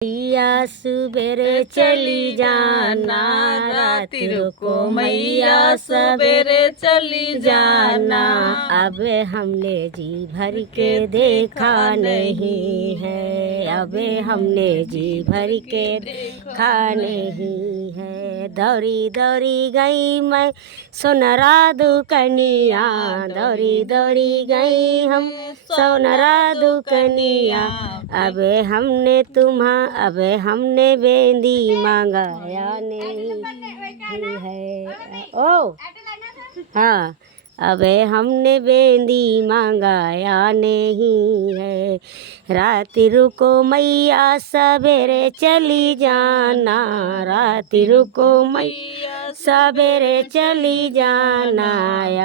मैया सुबेरे चली जाना, राति रुको मैया सवेरे चली जाना। अब हमने जी भर के देखा नहीं है, अब हमने जी भर के देखा नहीं है। दौड़ी दौड़ी गई मैं सोनरा दुकनिया, दौड़ी दौड़ी गई हम सोनरा दुकनिया। अब हमने बेंदी मंगाया नहीं है। ओ हाँ, अब हमने बेंदी मंगाया नहीं है। राति रुको मैया सवेरे चली जाना, राति रुको मैया सवेरे चली जाना।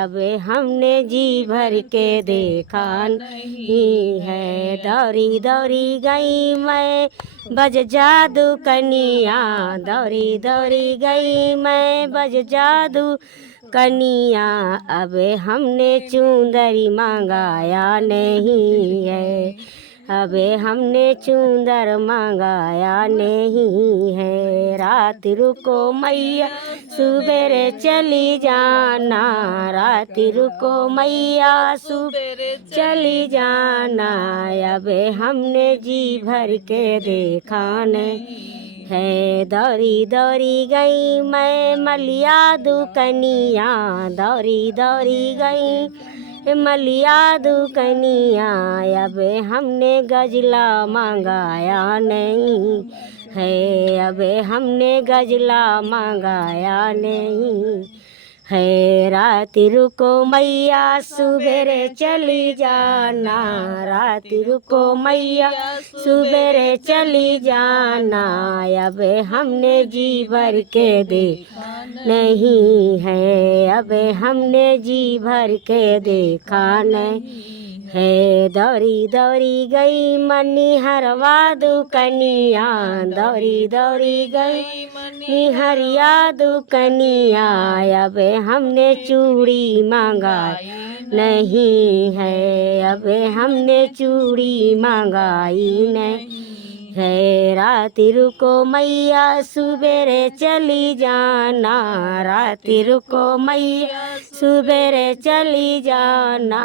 अब हमने जी भर के देखा नहीं है। दौड़ी दौड़ी गई मैं बज जादू कनिया, दौड़ी दौड़ी गई मैं बज जादू कनिया। अब हमने चुंदरी मंगाया नहीं है, अब हमने चुंदर मंगाया नहीं है। रात रुको मैया सुबेरे चली जाना, रात रुको मैया सुबेरे चली जाना। अब हमने जी भर के देखा नहीं है। दौड़ी दौड़ी गई मैं मलिया दुकनिया, दौड़ी दौड़ी गई मलिया दुकनिया। अब हमने गजला मंगाया नहीं है, अब हमने गजला मंगाया नहीं है। राति रुको मैया सुबेरे चली जाना, राति रुको मैया सुबेरे चली जाना। अब हमने जी भर के देखा नहीं है, अब हमने जी भर के देखा नहीं है। दौड़ी दौड़ी गई मनिहरवा दुकनिया, दौड़ी दौड़ी गई निहरिया दुकनिया। अब हमने चूड़ी मंगाई नहीं है, अब हमने चूड़ी मंगाई नहीं है। राति रुको मैया सुबेरे चली जाना, राति रुको मैया सुबेरे चली जाना।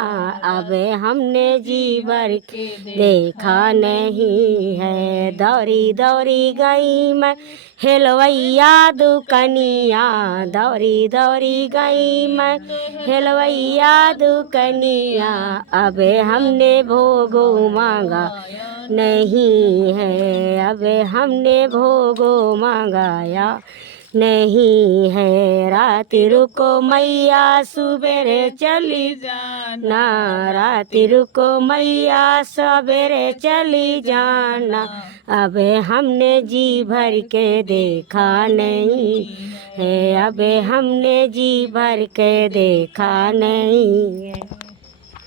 अब हमने जी भर के देखा नहीं है। दौड़ी दौड़ी गई मैं हेलवैया दुकनिया, दौड़ी दौड़ी गई मैं हेलवैया दुकनिया। अब हमने भोगो मांगा नहीं है, अब हमने भोगो मंगाया नहीं है। राति रुको मैया सुबेरे चली जाना, राति रुको मैया सवेरे चली जाना। अब हमने जी भर के देखा नहीं है, अब हमने जी भर के देखा नहीं है।